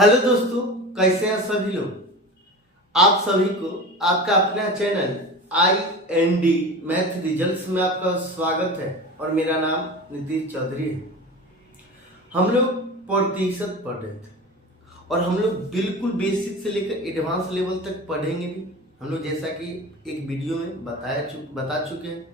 Hello दोस्तों, कैसे हैं सभी लोग। आप सभी को आपका अपना चैनल IND मैथ रिजल्ट्स में आपका स्वागत है और मेरा नाम नीतीश चौधरी है। हम लोग प्रतिशत पढ़ रहे थे और हम लोग बिल्कुल बेसिक से लेकर एडवांस लेवल तक पढ़ेंगे भी। हम लोग जैसा कि एक वीडियो में बता चुके हैं,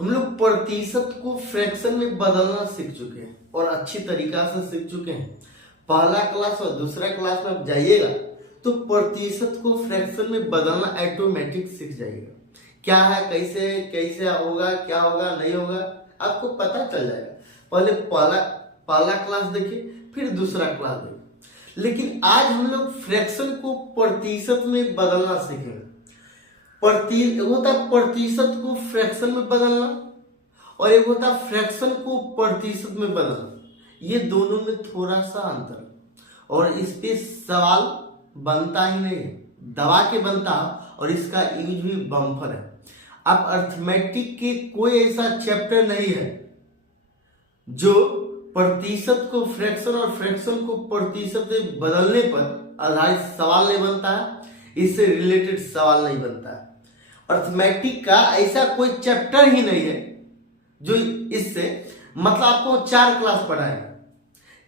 हम लोग प्रतिशत को फ्रैक्शन में बदलना सीख चुके हैं और अच्छी तरीका से सीख चुके हैं। पहला क्लास और दूसरा क्लास में आप जाइएगा तो प्रतिशत को फ्रैक्शन में बदलना ऑटोमेटिक सीख जाइएगा। क्या है, कैसे कैसे होगा, क्या होगा, नहीं होगा, आपको पता चल जाएगा। पहले पहला क्लास देखिए, फिर दूसरा क्लास देखिए। लेकिन आज हम लोग फ्रैक्शन को प्रतिशत में बदलना सीखेंगे। एक होता प्रतिशत को फ्रैक्शन में बदलना और एक होता फ्रैक्शन को प्रतिशत में बदलना। ये दोनों में थोड़ा सा अंतर और इस पे सवाल बनता ही नहीं है, दबा के बनता और इसका यूज भी बम्पर है। अब अर्थमेटिक के कोई ऐसा चैप्टर नहीं है जो प्रतिशत को फ्रैक्शन और फ्रैक्शन को प्रतिशत में बदलने पर आधारित सवाल नहीं बनता है, इससे रिलेटेड सवाल नहीं बनता है। अर्थमेटिक का ऐसा कोई चैप्टर ही नहीं है जो इससे मतलब आपको 4 क्लास पढ़ाएगा।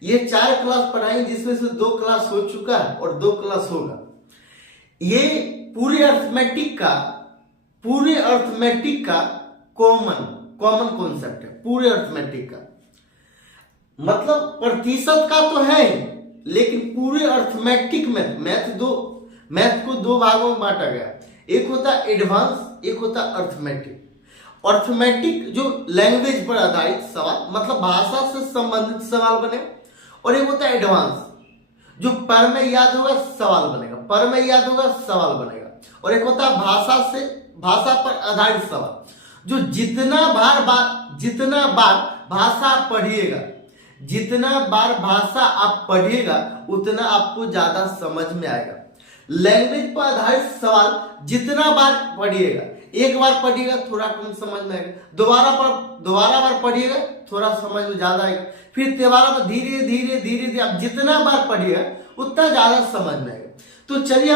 ये 4 क्लास पढ़ाएंगे जिसमें से 2 क्लास हो चुका है और 2 क्लास होगा। ये पूरे अर्थमेटिक का कॉमन कॉन्सेप्ट है। पूरे अर्थमेटिक का मतलब प्रतिशत का तो है, लेकिन पूरे अर्थमेटिक में मैथ को 2 भागों में बांटा गया। एक होता एडवांस, एक होता अर्थमेटिक। अर्थमेटिक जो लैंग्वेज पर आधारित सवाल मतलब भाषा से संबंधित सवाल बने, और एक होता है एडवांस जो पर में याद होगा सवाल बनेगा, पर में याद होगा सवाल बनेगा। और एक होता है भाषा पर आधारित सवाल जो जितना बार भाषा पढ़िएगा, जितना बार भाषा आप पढ़िएगा उतना आपको ज्यादा समझ में आएगा। लैंग्वेज पर आधारित सवाल जितना बार पढ़िएगा, एक बार पढ़िएगा थोड़ा कम समझ में आएगा, दोबारा बार पढ़िएगा थोड़ा समझ में ज्यादा आएगा, फिर तिबारा में धीरे धीरे आप जितना बार पढ़िएगा उतना ज्यादा समझ में आएगा। तो चलिए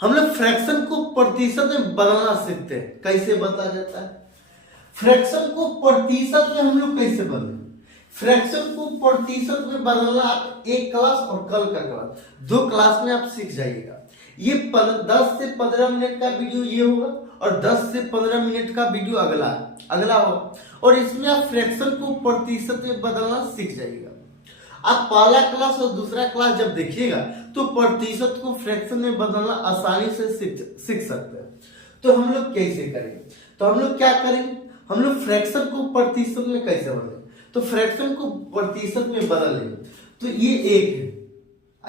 हम लोग फ्रैक्शन को प्रतिशत में बदलना सीखते हैं। कैसे बदला जाता है फ्रैक्शन को प्रतिशत में? हम लोग कैसे बदलें फ्रैक्शन को प्रतिशत में बदलना? आप एक क्लास और कल का क्लास 2 क्लास में आप सीख जाइएगा। ये 10 से 15 मिनट का वीडियो ये होगा और 10 से 15 मिनट का वीडियो अगला होगा, और इसमें आप फ्रैक्शन को प्रतिशत में बदलना सीख जाइएगा। आप पहला क्लास और दूसरा क्लास जब देखिएगा तो प्रतिशत को फ्रैक्शन में बदलना आसानी से सीख सकते हैं। तो हम लोग कैसे करेंगे? तो हम लोग क्या करेंगे, हम लोग फ्रैक्शन को प्रतिशत में कैसे बदलेंगे? तो फ्रैक्शन को प्रतिशत में बदल लेंगे। तो ये एक है,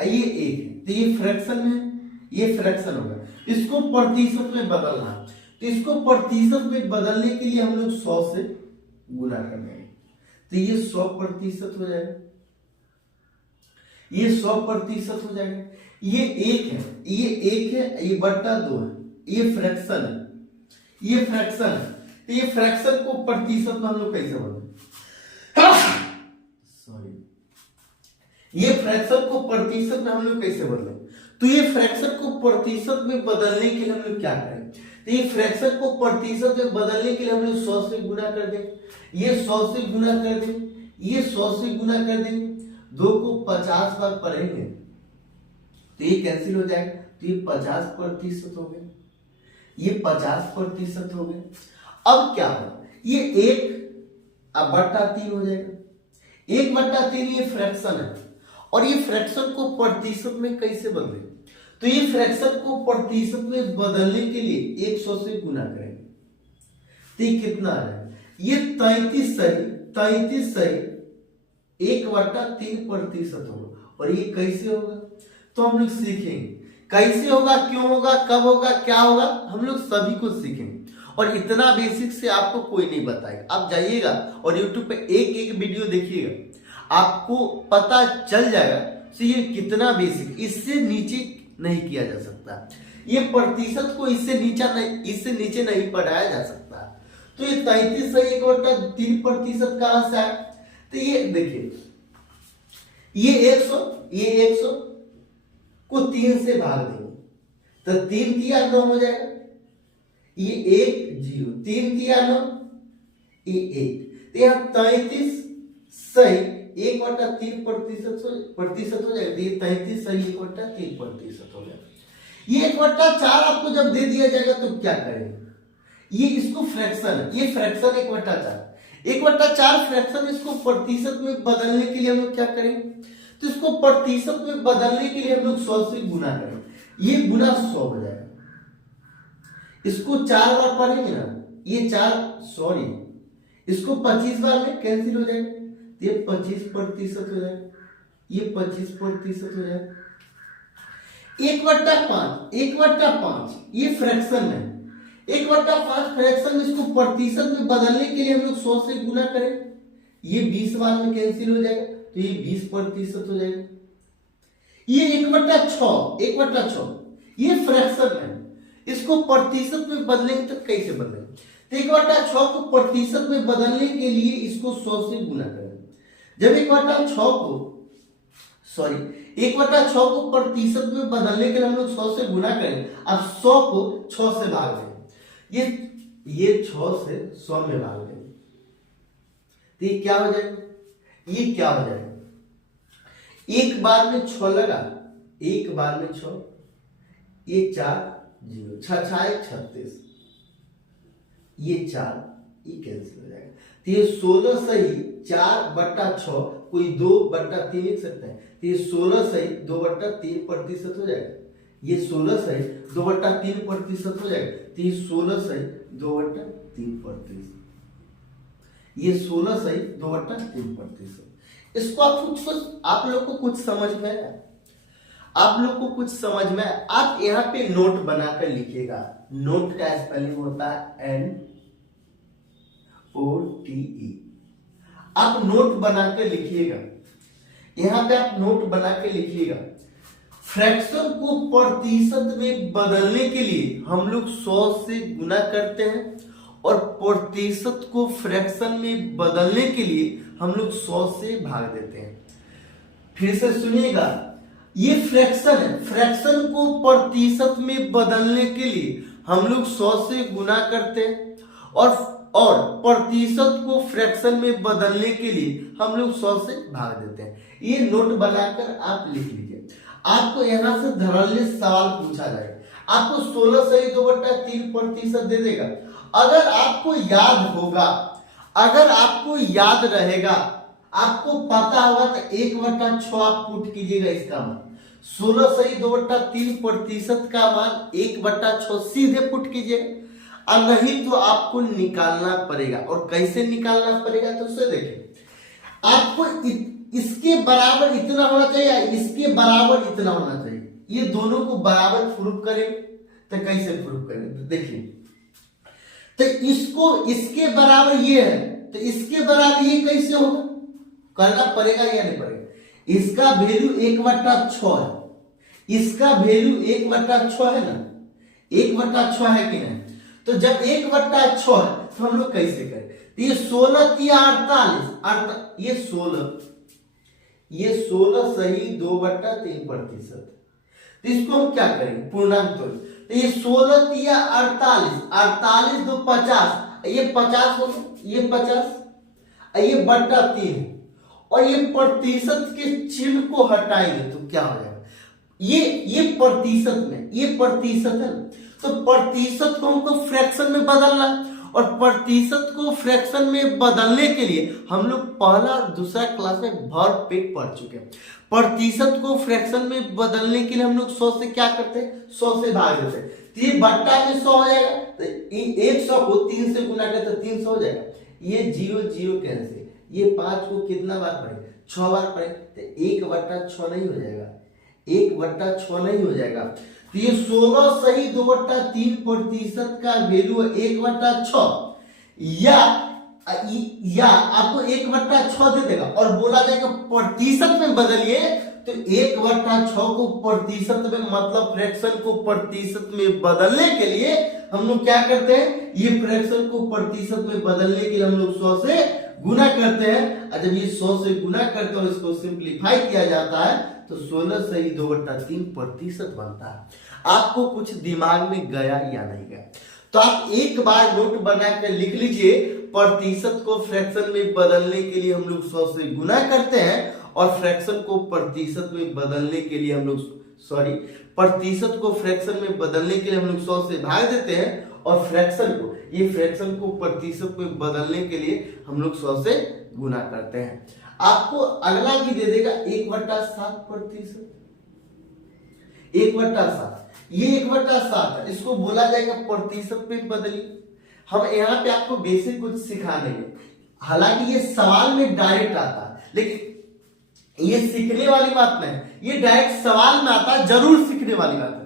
ये एक है, तो ये फ्रैक्शन है, ये फ्रैक्शन होगा। इसको प्रतिशत में बदलना, तो इसको प्रतिशत में बदलने के लिए हम लोग 100 से गुना कर देंगे, तो ये 100% हो जाएगा, ये 100% हो जाएगा। ये एक है, ये बट्टा 2 है, ये फ्रैक्शन है, ये फ्रैक्शन है। तो ये फ्रैक्शन को प्रतिशत में हम लोग कैसे बदलें? ये फ्रैक्शन को प्रतिशत में हम लोग कैसे बदलें? तो ये फ्रैक्शन को प्रतिशत में बदलने के लिए हम लोग क्या करें? तो ये फ्रैक्शन को प्रतिशत में बदलने के लिए हम लोग 100 से गुना कर दें, ये 100 से गुना कर दें, ये 100 से गुना कर देंगे। 2 को 50 बार पढ़ेंगे तो ये कैंसिल हो जाएगा, तो ये 50% हो गए, ये 50% हो गए। अब क्या हो, ये 1/3 हो जाएगा। 1/3 ये फ्रैक्शन है, और ये फ्रैक्शन को प्रतिशत में कैसे बदले? तो ये फ्रैक्शन को प्रतिशत में बदलने के लिए 100 से गुना करेंगे, तो ये कितना आ रहा है? ये 33 सही 1/3% होगा। और ये कैसे होगा? तो हम लोग सीखेंगे कैसे होगा, क्यों होगा, कब होगा, क्या होगा, हम लोग सभी को सीखेंगे। और इतना बेसिक से आपको कोई नहीं बताएगा। आप जाइएगा और YouTube पे एक वीडियो देखिएगा, आपको पता चल जाएगा कि ये कितना बेसिक, इससे नीचे नहीं किया जा सकता। ये प्रतिशत को इससे नीचे नहीं पढ़ाया जा सकता। तो ये 33 से 1/3% कहां से आया? तो ये देखिए ये 100, ये 100 को 3 से भाग देंगे तो 3 तिया 9 हो जाएगा। ये 1 0, 3 तिया 9, ये 1, तो यहाँ 33 सही 1/3% हो जाएगा। ये 33 सही 1/3% हो जाएगा। ये 1/4 आपको जब दे दिया जाएगा तो क्या करेंगे, ये इसको फ्रैक्शन है, ये फ्रैक्शन 1/4 फ्रैक्शन, इसको प्रतिशत में बदलने के लिए हम लोग क्या करेंगे, तो इसको प्रतिशत में बदलने के लिए हम लोग 100 से गुना करेंगे। ये गुना 100 हो जाएगा। इसको 4 बार पढ़ेंगे ना, ये 4 सॉरी इसको 25 बार में कैंसिल हो जाएगा, ये 25% हो जाएगा, ये 25% हो जाएगा। 1/5 ये फ्रैक्शन है, 1/5 फ्रैक्शन में इसको प्रतिशत में बदलने के लिए हम लोग 100 से गुना करें, ये 20 बार में कैंसिल हो जाएगा, तो ये 20% हो जाएगा। ये 1/6 ये फ्रैक्शन है, इसको प्रतिशत में बदलेंगे तो कैसे बदलेंगे, तो 1/6 को प्रतिशत में बदलने के लिए इसको 100 से गुना करें। जब 1/6 को प्रतिशत में बदलने के लिए हम लोग 100 से गुना करें, अब 100 को 6 से भाग दें, ये 6 से 100 में भाग दें, तो ये क्या हो जाएगा, एक बार में 6 लगा, एक बार में 6, ये 4 0, 6 36, ये 4 ये कैंसिल हो जाएगा, तो ये 16 सही 4/6, कोई 2/3 लिख सकता है, तो ये 16 सही 2/3% हो जाएगा। ये 16 सही 2/3% हो जाएगा, तो ये 16 सही 2/3%, ये 16 सही 2/3%। इसको आप लोग को कुछ समझ में आया, आप यहाँ पे नोट बनाकर लिखिएगा। नोट का स्पेलिंग होता है NOTE। आप नोट बनाकर लिखिएगा, यहाँ पे आप नोट बनाकर लिखिएगा। फ्रैक्शन को प्रतिशत में बदलने के लिए हम लोग 100 से गुना करते हैं और प्रतिशत को फ्रैक्शन में बदलने के लिए हम लोग 100 से भाग देते हैं। फिर से सुनिएगा, ये फ्रैक्शन है, फ्रैक्शन को प्रतिशत में बदलने के लिए हम लोग 100 से गुना करते हैं और प्रतिशत को फ्रैक्शन में बदलने के लिए हम लोग 100 से भाग देते हैं। ये नोट बनाकर आप लिख लीजिए। आपको यहां से धड़ल्ले सवाल पूछा जाएगा, आपको 16 सही 2/3% दे देगा। अगर आपको याद रहेगा, आपको पता होगा तो 1/6 आप पुट कीजिएगा, इसका मान 16 सही 2/3% का मान 1/6 सीधे पुट कीजिएगा, और नहीं तो आपको निकालना पड़ेगा। और कैसे निकालना पड़ेगा तो उसे देखिए, आपको इसके बराबर इतना होना चाहिए, इसके बराबर इतना होना चाहिए, ये दोनों को बराबर प्रूफ करें तो कैसे प्रूफ करें, तो देखिए, तो इसके बराबर ये है, तो इसके बराबर ये कैसे होगा, करना पड़ेगा या नहीं पड़ेगा। इसका वैल्यू 1/6 है, इसका वैल्यू 1/6 है ना, 1/6 है कि नहीं। तो जब 1/6 है तो हम लोग कैसे करें, तो ये 16 या 48, ये 16 सही 2/3%। तो इसको हम क्या करेंगे, पूर्णांक तोड़, तो ये 16 या 48 2 50, ये 50 होगा, ये 50, ये /3, और ये प्रतिशत के चिन्ह को हटाएंगे तो क्या हो जाएगा, ये प्रतिशत में, ये प्रतिशत है, तो प्रतिशत को हमको फ्रैक्शन में बदलना है, और प्रतिशत को फ्रैक्शन में बदलने के लिए हम लोग पहला और दूसरा क्लास में भर पेट पढ़ चुके हैं। प्रतिशत को फ्रैक्शन में बदलने के लिए हम लोग 100 से क्या करते हैं, 100 से भाग देते हैं, तो ये बट्टा में 100 हो जाएगा, तो 100 को 3 से गुना करते तो 300 हो जाएगा। ये 0 0 कैंसिल, ये 5 को कितना बार पढ़े, 6 बार पढ़े, तो 1/6 नहीं हो जाएगा, 1/6 नहीं हो जाएगा। तो ये 16 सही 2/3% का वैल्यू है 1/6, या आपको 1/6 दे देगा और बोला जाएगा प्रतिशत में बदलिए तो 1/6 को प्रतिशत में मतलब फ्रैक्शन को प्रतिशत में बदलने के लिए हम लोग क्या करते हैं, ये फ्रैक्शन को प्रतिशत में बदलने के लिए हम लोग 100 से गुना करते हैं। और जब ये 100 से गुना करते हैं और इसको सिंप्लीफाई किया जाता है तो 16 से ही 2/3 प्रतिशत बनता है। आपको कुछ दिमाग में गया या नहीं गया? तो आप एक बार नोट बना कर लिख लीजिए, प्रतिशत को फ्रैक्शन में बदलने के लिए हम लोग 100 से गुना करते हैं और फ्रैक्शन को प्रतिशत में बदलने के लिए हम लोग प्रतिशत को फ्रैक्शन में बदलने के लिए हम लोग 100 से भाग देते हैं और फ्रैक्शन को प्रतिशत में बदलने के लिए हम लोग 100 से गुना करते हैं। आपको अगला भी दे देगा 1/7 प्रतिशत। 1/7 ये 1/7 है, इसको बोला जाएगा प्रतिशत में बदलिए। हम यहाँ पे आपको बेसिक कुछ सिखा देंगे, हालांकि ये सवाल में डायरेक्ट आता है, लेकिन ये सीखने वाली बात नहीं, ये डायरेक्ट सवाल में आता है, जरूर सीखने वाली बात है।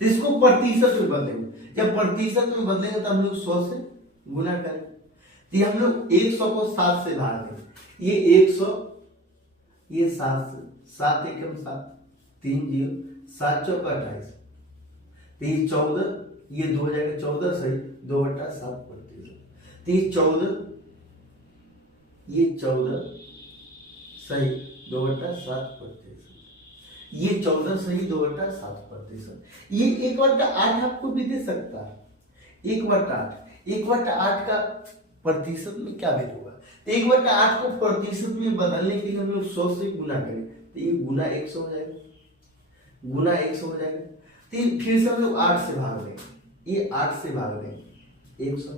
तो इसको प्रतिशत में बदलेंगे, जब प्रतिशत में बदलेंगे तो हम लोग 100 से गुना करेंगे। तो ये हम लोग 100 को 7 से भाग देंगे, ये 100, ये 7 से, 7 एकम 7, 3 0, 7 चौका 28, तो ये 14, ये 2 हो जाएगा 14 सही 2/7 प्रतिशत। तो ये 14, ये 14 सही 2/7 प्रतिशत, ये 14 सही 2/7 प्रतिशत। ये 1/8 आपको भी दे सकता है, 1/8 का प्रतिशत में क्या वैल्यू होगा? तो 1/8 को प्रतिशत में बदलने के लिए हम लोग 100 से गुना करें, तो ये गुना 100 हो जाएगा, गुना 100 हो जाएगा। तो फिर से हम लोग 8 से भाग देंगे, ये 8 से भाग देंगे 100,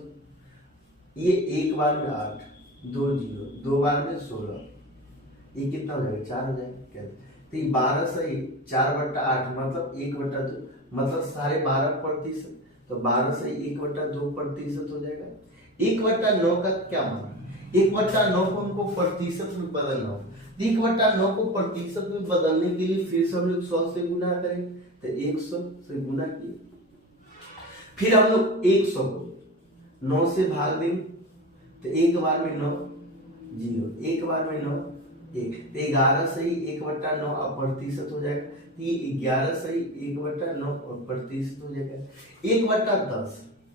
ये एक बार में 8, 2 0, 2 बार में 16, ये कितना हो जाएगा 4 हो जाएगा। तो ये 12 सही 4/8 मतलब 1/2 मतलब 12.5 प्रतिशत, तो 12 से 1/2 प्रतिशत हो जाएगा। 1/9 का क्या मान? 1/9 को हमको प्रतिशत में बदलना हो, 1/9 को प्रतिशत में बदलने के लिए फिर से हम लोग 100 से गुना करेंगे, तो 100 से गुना किए, फिर हम लोग 100 को 9 से भाग देंगे, तो एक बार में 9 0, एक बार में 9 1, तो 11 सही 1/9 और प्रतिशत हो जाएगा। ये 11 सही 1/9 और प्रतिशत हो जाएगा।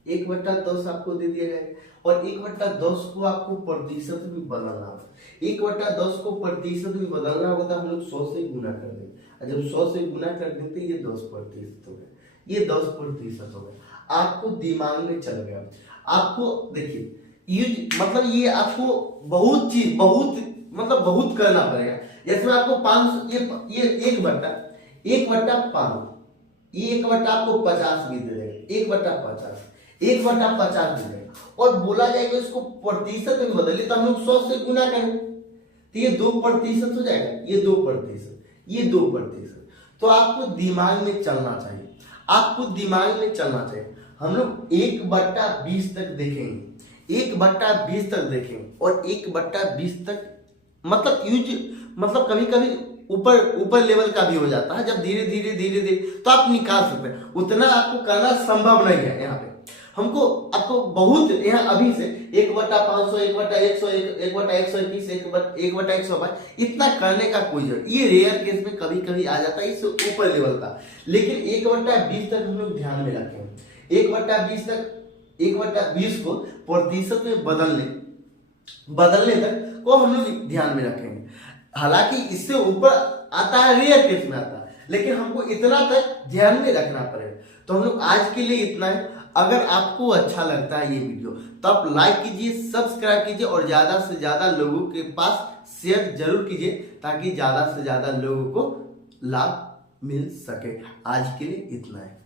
1/10 आपको दे दिया जाएगा और 1/10 को आपको प्रतिशत में बदलना होगा। 1/10 को प्रतिशत में बदलना होगा तो हम लोग 100 से गुना कर देंगे, और जब 100 से गुना कर देते ये 10% हो गया, ये 10% हो गया। आपको दिमाग में चल गया। आपको देखिए ये मतलब ये आपको बहुत चीज बहुत करना पड़ेगा। जैसे मैं आपको 500 ये 1/5 ये 1/50 आपको 50 भी दे देगा, 1/50 1/50 दे देगा और बोला जाएगा इसको प्रतिशत में बदलिए तो हम लोग 100 से गुना करें तो ये 2% हो जाएगा, ये 2%, ये 2%। तो आपको दिमाग में चलना चाहिए, आपको दिमाग में चलना चाहिए। हम लोग 1/20 तक देखेंगे, 1/20 तक देखेंगे और 1/20 तक मतलब कभी कभी ऊपर लेवल का भी हो जाता है। जब धीरे धीरे तो आप निकाल सकते हैं, उतना आपको करना संभव नहीं है। यहाँ पे आपको बहुत यहाँ अभी से 1/500 1/100 1/121 1/122 इतना करने का कोई जरूरत, ये रेयर केस में कभी कभी आ जाता है, इससे ऊपर लेवल का। लेकिन 1/20 तक हम लोग ध्यान में रखेंगे। 1/20 तक 1/20 को प्रतिशत में बदलने तक को हम लोग ध्यान में रखेंगे। हालांकि इससे ऊपर आता है, रेयर केस में आता है, लेकिन हमको इतना तक ध्यान में रखना पड़ेगा। तो हम लोग आज के लिए इतना है। अगर आपको अच्छा लगता है ये वीडियो तो आप लाइक कीजिए, सब्सक्राइब कीजिए और ज्यादा से ज्यादा लोगों के पास शेयर जरूर कीजिए ताकि ज्यादा से ज्यादा लोगों को लाभ मिल सके। आज के लिए इतना है।